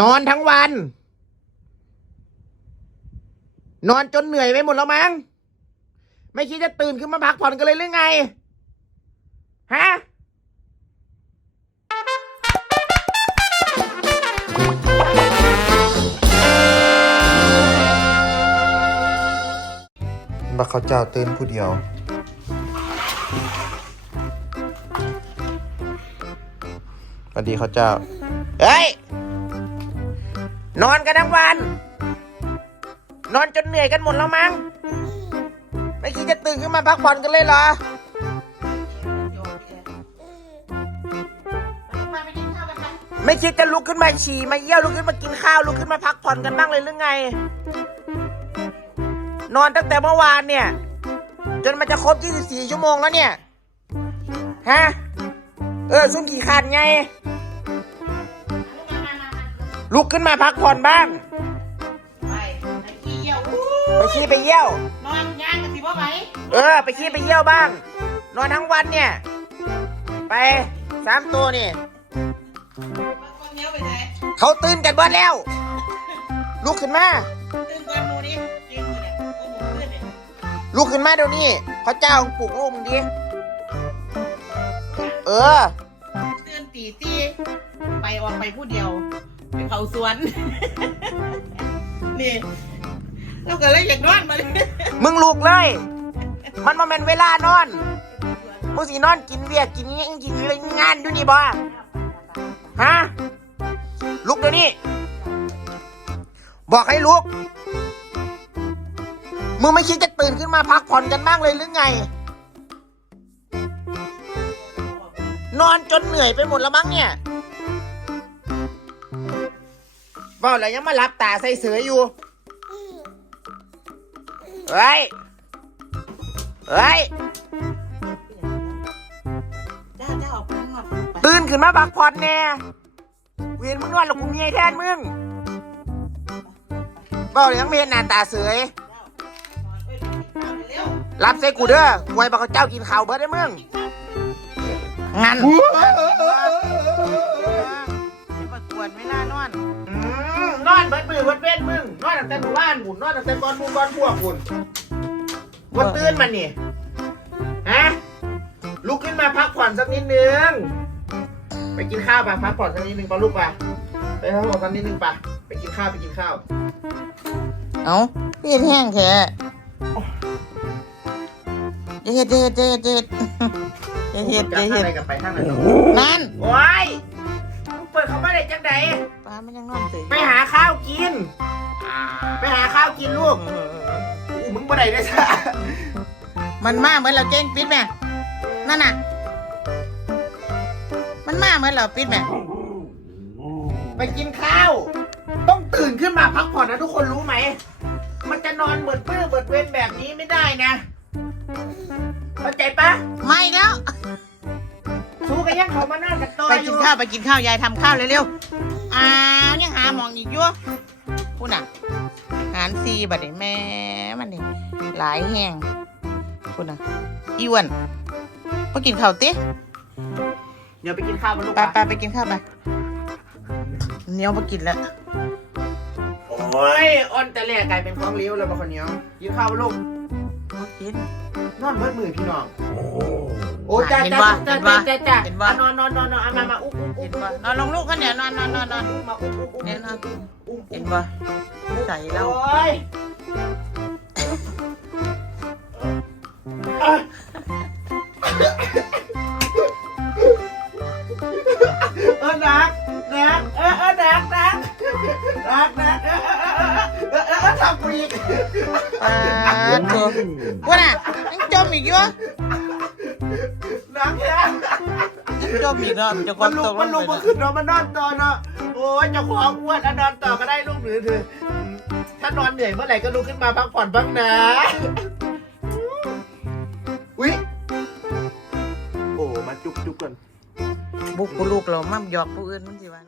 นอนทั้งวัน นอนจนเหนื่อยไปหมดแล้วมั้ง ไม่คิดจะตื่นขึ้นมาพักผ่อนกันเลยหรือไง ฮะบักเขาเจ้าตื่นผู้เดียว สวัสดีเขาเจ้า เฮ้ย นอนกันทั้งวัน นอนจนเหนื่อยกันหมดแล้วมั้งไม่คิดจะตื่นขึ้นมาพักผ่อนกันเลยเหรอไม่คิดจะลุกขึ้นมาฉี่มาเยี่ยวลุกขึ้นมากินข้าวลุกขึ้นมาพักผ่อนกันบ้างเลยหรือไง นอนตั้งแต่เมื่อวานเนี่ย จนมันจะครบ 24 ชั่วโมงแล้วเนี่ย ฮะ เออ ซุ่มขี่ขาดไง ลุกขึ้นมาพักผ่อนบ้าง ไปไปขี้เยี่ยวอู้ไปขี้ไปเยี่ยว นอนย่างกันสิบ่ไหมเออ ไปขี้ไปเยี่ยวบ้าง นอนทั้งวันเนี่ย ไปสามตัวนี่มันเนี้ยวไปไหนเขาตื่นกันเบิดแล้ว ลุกขึ้นมา ตื่นก่อนหนูนี่จริงเลยเนี่ยโอ้โหเพื่อนเนี่ยลุกขึ้นมาเดี๋ยวนี้พระเจ้าปลุกลูกมึงดิ เออ ตื่นตีตีไปออกไปผู้เดียว ไปเขาสวน นี่เราก็เลยอยากนอนมาเลยมึงลุกเลย มันมาเป็นเวลานอน มึงสินอนกินเวียกกินงี้กินอะไรงานอยู่นี่บ่ฮะลุกเดี๋ยวนี้ บอกให้ลุก มึงไม่คิดจะตื่นขึ้นมาพักผ่อนกันบ้างเลยหรือไง นอนจนเหนื่อยไปหมดแล้วมั้งเนี่ยว่าแล้วยังมาหลับตาใส่เสืออยู่ เฮ้ย เฮ้ย จ้าจ้าออกไปข้างนอกไปตื่นขึ้นมาพักผ่อนแน่เวียนมึงนอนแล้วกูเมียแทนมึงเบ้าเลยยังไม่เห็นหน้าตาเสยเร็ว รับใส่กูเด้อไว้บอกเขาเจ้ากินข้าวเบิดได้อมึง งั้นจะประกวดเวลานอนอืมนอนเบิดมือเบิดเว้นมึง นอนตั้งแต่หมู่บ้านบุญนอนตั้งแต่ก่อนหมู่ก่อนพวกบุญวันตื่นมันนี่ฮะลุกขึ้นมาพักผ่อนสักนิดนึง ไปกินข้าวป่ะพักผ่อนสักนิดนึงป่ะลูกป่ะไปพักผ่อนสักนิดนึงป่ะไปกินข้าวไปกินข้าว เอาเพียแห้งแค่เฮ็ดเฮ็ดเฮ็ดเฮ็ด เฮ็ดเฮ็ดจะเฮ็ดอะไรกับไปทางไหนเนาะนั่นโอ้ยมึงเปิดเขาไม่ได้จังไดปลามันยังนอนเฉยไปหาข้าวกิน ไปหาข้าวกินลูกอู้มึงบ่ได้ได้ซะมันมาเหมือนเราเจ้งปิดแม่นั่นน่ะ มันมาเหมือนเราปิดแม่ไปกินข้าว ต้องตื่นขึ้นมาพักผ่อนนะทุกคนรู้ไหม มันจะนอนเบิดเปื้อเบิดเว้นแบบนี้ไม่ได้นะ เข้าใจปะไม่แล้ว สู้กันยังเขามานอนกันต่อไปอกินยู่ข้าวไปกินข้าวยายทำข้าวเร็วๆอ้าวยังหาหมองอีกยั่วพูดน่ะหารซีบัดนี้แม่มันนี่หลายแห้งพูดน่ะอีอ้วนไปกินข้าวติเดี๋ยวไปกินข้าวมาลูกไปไปไปกินข้าวไปเหนียวไปกินแล้วโอ้ยอ่อนแต่แรกกลายเป็นของเลี้ยวเลยบางคนเนี้ยกินข้าวมาลูก บ่กินนอนเบิดมือพี่น้อง โอ้จ้าเห็นจ้าบ่จ้าเห็นบ่จ้าจ้าจ้าเห็นบ่อะนอนนอนนอนนอนเอามามาอุ้มอุ้มอุ้เห็มนบ่นอนลงลูกกันเนี่ยนอนนอนนอนนอนอุ้มมาอุ้มอุ้มอุ้มเนี่ยนอนอุ้มเห็นบ่ใส่เราโอ้ยอะเออหนักหนักเออเออหนักหนักหนักหนักเออเออเออเออเออเออทำกูอีกปาดตั วพูดน่ะยังจมอีกยั่วหนักแค่ยังจมอีกเนาะจะคมันนลุตกกมันลุกลมางไปขึ้นเนาะมันนอนต่อเนาะโอ้ยเจะของอ้วนอะนอนต่อก็ได้ลูกหรือเธอถ้านอนเหนื่อยเมื่อไหร่ก็ลุกขึ้นมาพักผ่อนบ้างนะอุ้ยโอ้มาจุ๊บจุ๊บกันบุกผู้ลูกเรามั่มหยอกผู้อื่นมันสิว่า